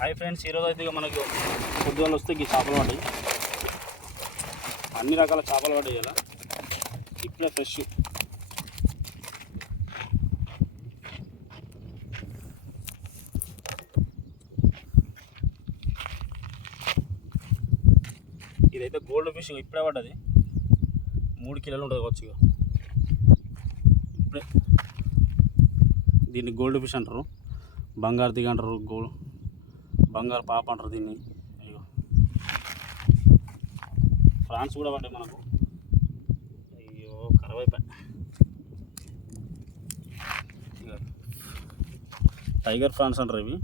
Hi friends ఈరోజు అయితే ఇక మనకు వస్తే ఈ చేపలు పడ్డాయి అన్ని రకాల చేపలు పడ్డాయి కదా ఇప్పుడే ఫ్రెష్ ఇదైతే గోల్డ్ ఫిష్ ఇప్పుడే పడ్డది. మూడు కిలోలు ఉంటుంది కావచ్చు ఇక. ఇప్పుడే. దీన్ని గోల్డ్ ఫిష్ అంటారు. బంగారు దిగ అంటారు. గోల్డ్ బంగారు పాప అంటారు దీన్ని. అయ్యో. ఫ్రాన్స్ కూడా పడ్డాయి మనకు. అయ్యో కరవైపోయి అయిపోయి టైగర్ ఫ్రాన్స్ అంటారు ఇవి.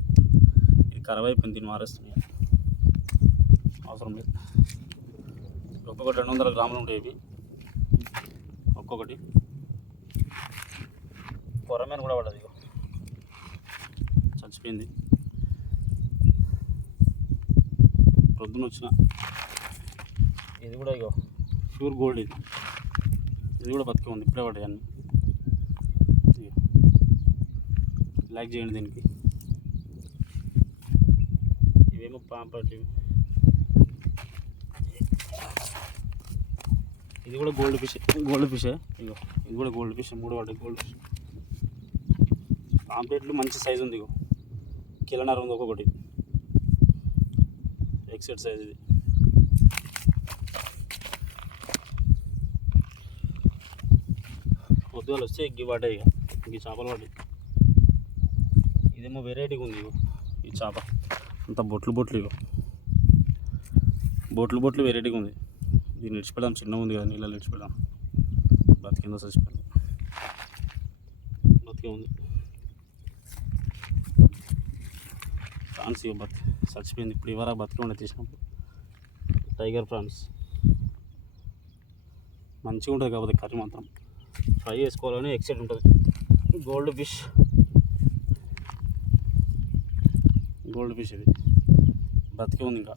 ఇది కరవైపోయింది దీన్ని మారేస్తున్నాయి అవసరం లేదు. ఒక్కొక్కటి రెండు వందల గ్రాములు ఉంటాయి ఇవి. ఒక్కొక్కటి. కొరమేను కూడా పడ్డది ఇగో చచ్చిపోయింది. ప్రొద్దున వచ్చిన. ఇది కూడా ఇగో. ప్యూర్ గోల్డ్ ఇది. ఇది కూడా బతికే ఉంది ఇప్పుడే పడ్డాయి అన్ని. లైక్ చేయండి దీనికి. ఇవేమో పాంపట్లు ఇది కూడా గోల్డ్ ఫిష్. గోల్డ్ ఫిషే? ఇగో ఇది కూడా గోల్డ్ ఫిష్. మూడు పడ్డాయి గోల్డ్ ఫిష్. పాంప్లెట్లు మంచి సైజు ఉంది ఇగో. కిలోన్నర ఉంది ఒక్కొక్కటి. ఎక్సర్సైజ్ ఇది. పొద్దుగాల వస్తే ఎగ్గి పడ్డాయి ఇక. చేపలు పడ్డాయి ఇదేమో వెరైటీగా ఉంది ఇగో ఈ చేప. అంత బొట్లు బొట్లు ఇగో. బొట్లు బొట్లు వెరైటీగా ఉంది. దీన్ని ఇడిచిపెడదాం చిన్నగా ఉంది కదా నీళ్ళలో ఇడిచిపెడదాం బతికిందో చచ్చిపోయింది. బతికే ఉంది. ఫ్రాన్స్ ఇవ్వ బతి చచ్చిపోయింది. ఇప్పుడు ఇవరా బతికి ఉండే తీసినప్పుడు టైగర్ ఫ్రాన్స్ మంచిగా ఉంటుంది కాకపోతే కర్రీ మాత్రం. ఫ్రై చేసుకోవాలని ఎక్సైట్ ఉంటుంది. Gold fish. గోల్డ్ ఫిష్ ఇది. బతికే ఉంది ఇంకా.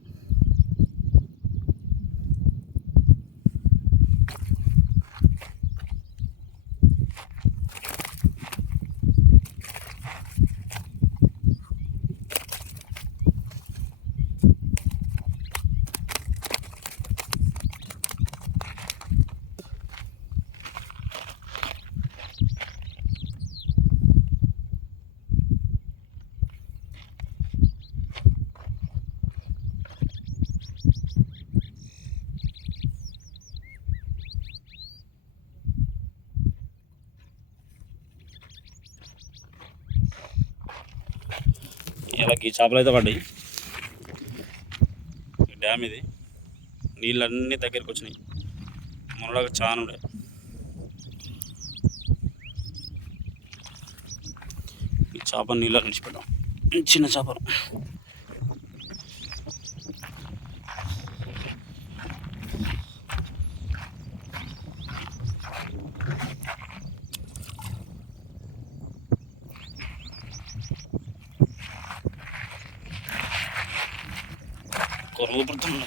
ఇలా ఈ చేపలు అయితే పడ్డాయి. డ్యామ్ ఇది. నీళ్ళన్నీ దగ్గరికి వచ్చినాయి. మునలాగా చాలా ఉండే. ఈ చేప నీళ్ళ నిలిచిపెట్టాం చిన్న చేపలు corrido por todos.